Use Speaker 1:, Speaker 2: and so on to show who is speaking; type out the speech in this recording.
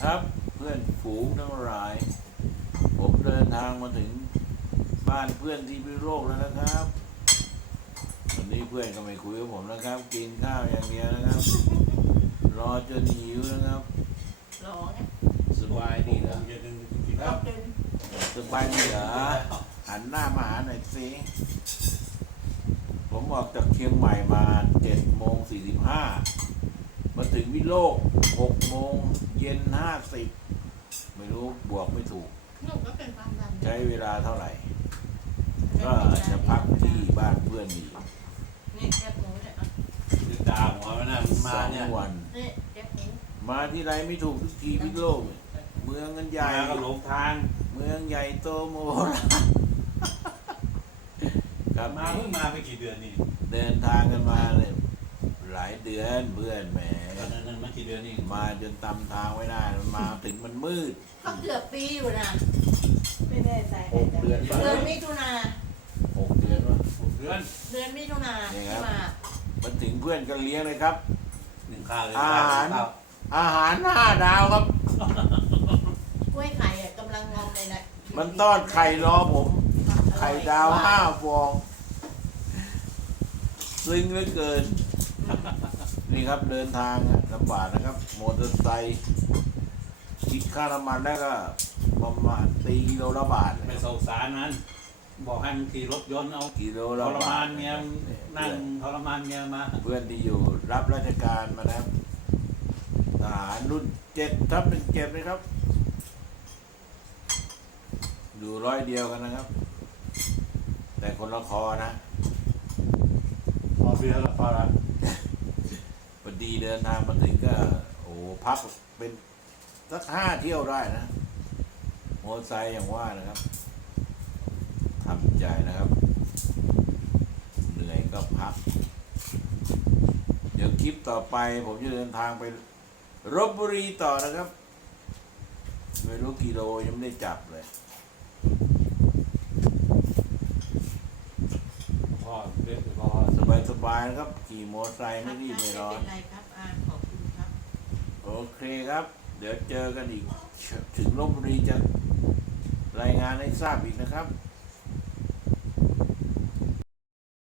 Speaker 1: ครับเพื่อนฝูงทั้งหลายผมเดินทางมาถึงบ้านเพื่อนที่พิโลกแล้วนะครับวันนี้เพื่อนก็ไม่คุยกับผมนะครับกินข้าวอย่างเดียวนะครับรอจนหิวนะครับ
Speaker 2: รอไง
Speaker 1: สบายดีเหรอ
Speaker 2: ก็เป็น
Speaker 1: สบายดีเหรอหันหน้ามาหาหน่อยสิผมออกจากเชียงใหม่มา7:45มาถึงวิโลก6:00 เย็น50ไม่รู้บวกไม่ถูก
Speaker 2: หนูก็เป็นความดัน
Speaker 1: ใช้เวลาเท่าไหร่ก็จะพักที่บ้านเพื่อนอีก
Speaker 2: นี่แคบหมูเนี่ยอ่ะ
Speaker 3: คือดาวหัวมันน่ะมาเนี่ย
Speaker 1: 2 วัน
Speaker 2: นี่แคบหมู
Speaker 1: มาที่ไรไม่ถูกทุกทีวิโลกเมืองกันใหญ่
Speaker 3: มาก็หลงทาง
Speaker 1: เมืองใหญ่โตโมโหลานครับ
Speaker 3: มาเพิ่งมาไม่กี่เดือนนี่
Speaker 1: เดินทางกันมาเลยหลายเดือนเพื่อนแหม
Speaker 3: ตอนนั้นมากี่เดือนนี่
Speaker 1: มาจนตำทางไว้ได้มันมาถึงมันมืด
Speaker 2: ก็เกือบปีอยู่นะ
Speaker 4: ไม่แน่ใจ
Speaker 1: 6 เดือน
Speaker 2: เดือนมิถุนา
Speaker 1: 6 เดือนวะ
Speaker 3: เดือน
Speaker 2: เดือนมิถุนาที่มา
Speaker 1: มันถึงเพื่อนกันเลี้ยงเลยครับ
Speaker 3: หนึ่งข้าวเลย
Speaker 1: อาหาร
Speaker 3: ข้าว
Speaker 1: อาหาร5 ดาวครับ
Speaker 2: กล้วยไข่อ่ะกำลังงอมเลยนะ
Speaker 1: มันต้อนไข่รอผม ไข่ดาว5 ฟองซึ้งเหลือเกิน นี่ครับเดินทางลำบากนะครับมอเตอร์ไซค์คิดค่าน้ำมันแล้วก็ประมาณตีกิโลละบาท
Speaker 3: ไม่สงสารนั้น บอกให้มันขี่รถยนต์เอา
Speaker 1: กิโล
Speaker 3: ท
Speaker 1: ละ
Speaker 3: ร
Speaker 1: บาท
Speaker 3: มานเมียนั่งทรมานเมียมา
Speaker 1: เพื่อนที่อยู่รับราชการมานะครับทหารรุ่น7/17นะครับอยู่100 เดียวกันนะครับ แต่คนละคอนะ
Speaker 3: พอเบียร์แล้วพอละ
Speaker 1: พอดีเดินทางมาถึงก็โอ้พักเป็นสัก5 เที่ยวได้นะมอเตอร์ไซค์อย่างว่านะครับทำใจนะครับเหนื่อยก็พัก เดี๋ยวคลิปต่อไปผมจะเดินทางไปลพบุรีต่อนะครับไม่รู้กิโลยังไม่ได้จับเลย
Speaker 3: พอเบียร์พอ
Speaker 1: สบายๆนะครับขี่มอเตอร์ไซค์ไม่รีบไม่ร้อน
Speaker 2: เป็นไรครับขอบคุณครับ
Speaker 1: โอเคครับ เดี๋ยวเจอกันอีกถึงลพบุรีจะรายงานให้ทราบอีกนะครับ